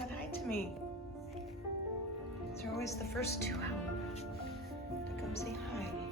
said hi to me. They're always the first two out to come say hi.